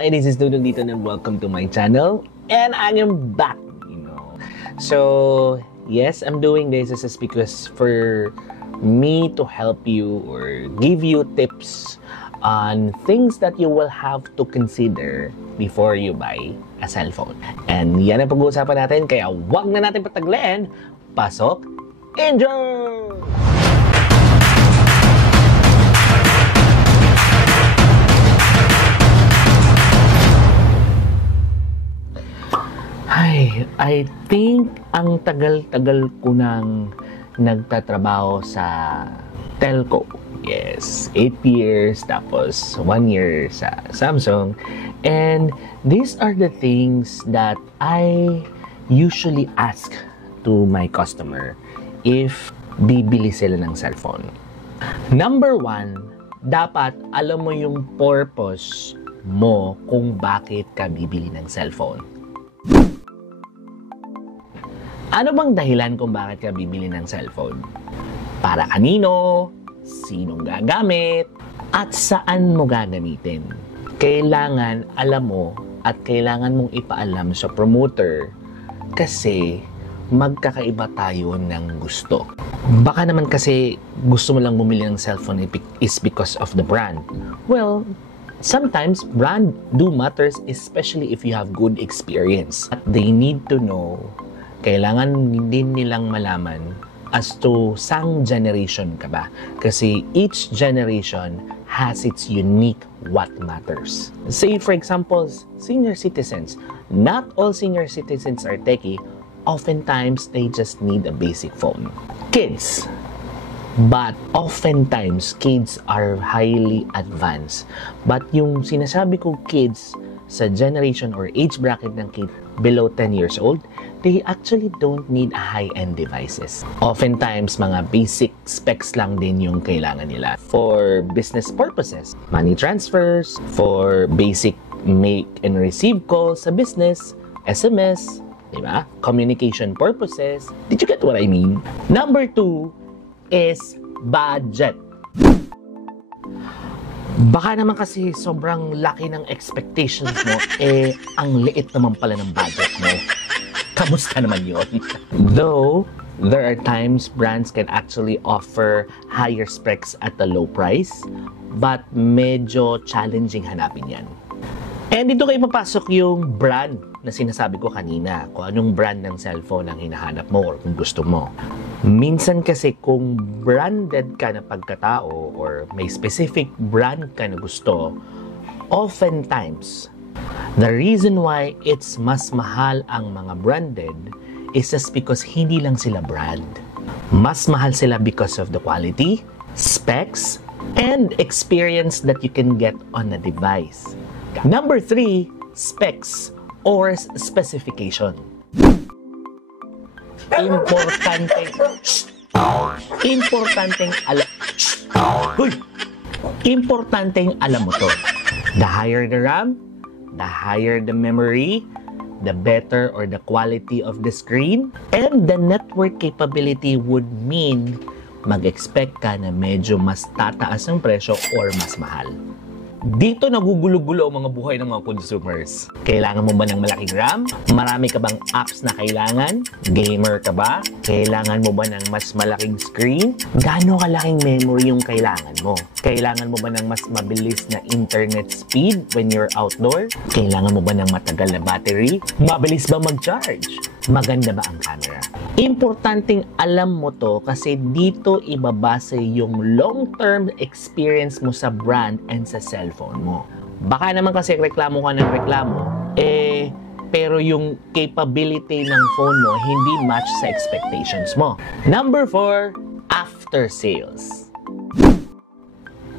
This is Dudong dito and welcome to my channel. And I am back, So, yes, I'm doing this is because for me to help you or give you tips on things that you will have to consider before you buy a cellphone. And yan ang pag-uusapan natin, kaya wag na natin patagleen. Pasok, enjoy! I think ang tagal-tagal ko nang nagtatrabaho sa telco. Yes, 8 years, tapos 1 year sa Samsung. And these are the things that I usually ask to my customer if bibili sila ng cellphone. Number 1, dapat alam mo yung purpose mo kung bakit ka bibili ng cellphone. Ano bang dahilan kung bakit ka bibili ng cellphone? Para kanino? Sinong gagamit? At saan mo gagamitin? Kailangan alam mo at kailangan mong ipaalam sa promoter kasi magkakaiba tayo ng gusto. Baka naman kasi gusto mo lang bumili ng cellphone is because of the brand. Well, sometimes brand do matters, especially if you have good experience. But they need to know, kailangan din nilang malaman as to sang generation ka ba. Kasi each generation has its unique what matters. Say for example, senior citizens. Not all senior citizens are techie. Oftentimes, they just need a basic phone. Kids. But oftentimes, kids are highly advanced. But yung sinasabi ko kids sa generation or age bracket ng kid below 10 years old, they actually don't need high-end devices. Oftentimes, mga basic specs lang din yung kailangan nila for business purposes. Money transfers, for basic make and receive calls sa business, SMS, diba? Communication purposes. Did you get what I mean? Number 2 is budget. Baka naman kasi sobrang laki ng expectations mo, ang liit naman pala ng budget mo. Kamusta naman yun? Though, there are times brands can actually offer higher specs at a low price, but medyo challenging hanapin yan. And dito kayo papasok yung brand na sinasabi ko kanina, kung anong brand ng cellphone ang hinahanap mo or kung gusto mo. Minsan kasi kung branded ka na pagkatao or may specific brand ka na gusto, oftentimes, the reason why it's mas mahal ang mga branded is just because hindi lang sila brand. Mas mahal sila because of the quality, specs, and experience that you can get on a device. Number 3, specs or specification. Importanteng alam mo to. The higher the RAM, the higher the memory, the better or the quality of the screen, and the network capability would mean mag-expect ka na medyo mas tataas ang presyo or mas mahal. Dito nagugulo-gulo ang mga buhay ng mga consumers. Kailangan mo ba ng malaking RAM? Marami ka bang apps na kailangan? Gamer ka ba? Kailangan mo ba ng mas malaking screen? Gaano kalaking memory yung kailangan mo? Kailangan mo ba ng mas mabilis na internet speed when you're outdoor? Kailangan mo ba ng matagal na battery? Mabilis ba mag-charge? Maganda ba ang camera? Importanteng alam mo to kasi dito ibabase yung long-term experience mo sa brand and sa cellphone mo. Baka naman kasi reklamo ka ng reklamo, pero yung capability ng phone mo hindi match sa expectations mo. Number 4, after sales.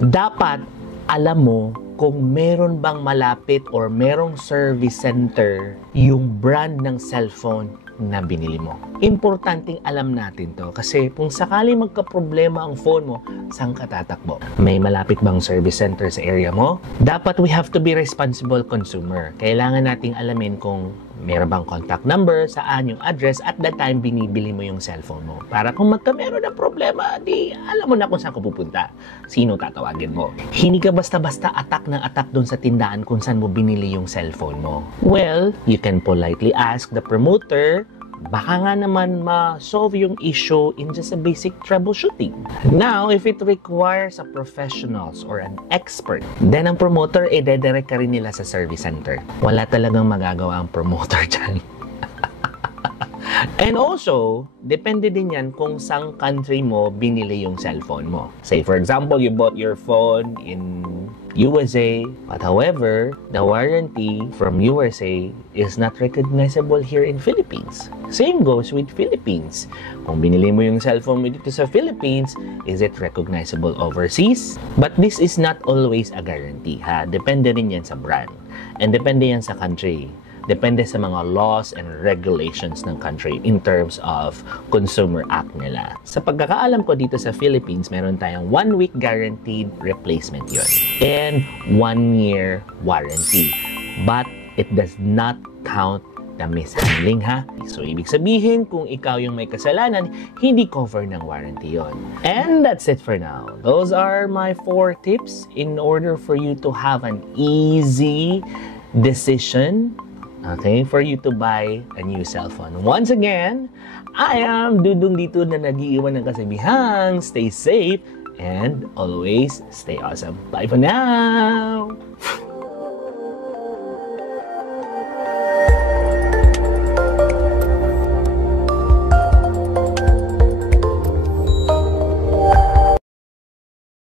Dapat alam mo kung meron bang malapit or merong service center yung brand ng cellphone na binili mo. Importanteng alam natin to kasi kung sakali magka-problema ang phone mo, saan ka tatakbo? May malapit bang service center sa area mo? Dapat we have to be responsible consumer. Kailangan nating alamin kung Meron bang contact number, saan yung address, at that time binibili mo yung cellphone mo. Para kung meron ng problema, di alam mo na kung saan ka pupunta. Sino tatawagin mo. Hindi ka basta-basta attack ng attack doon sa tindahan kung saan mo binili yung cellphone mo. Well, you can politely ask the promoter, baka nga naman ma-solve yung issue in just a basic troubleshooting. Now, if it requires a professionals or an expert, then ang promoter, dedirect ka rin nila sa service center. Wala talagang magagawa ang promoter dyan. And also, depende din yan kung saan country mo binili yung cellphone mo. Say, for example, you bought your phone in USA, but however, the warranty from USA is not recognizable here in Philippines. Same goes with Philippines. Kung binili mo yung cellphone mo dito sa Philippines, is it recognizable overseas? But this is not always a guarantee, ha? Depende rin yan sa brand. And depende yan sa country. Depende sa mga laws and regulations ng country in terms of consumer act nila. Sa pagkakaalam ko dito sa Philippines, meron tayong 1 week guaranteed replacement yun. And 1 year warranty. But it does not count the mishandling, ha? So, ibig sabihin, kung ikaw yung may kasalanan, hindi cover ng warranty yon. And that's it for now. Those are my 4 tips in order for you to have an easy decision, okay, for you to buy a new cell phone. Once again, I am Dudong dito na nag-iiwan ng kasabihang stay safe and always stay awesome. Bye for now!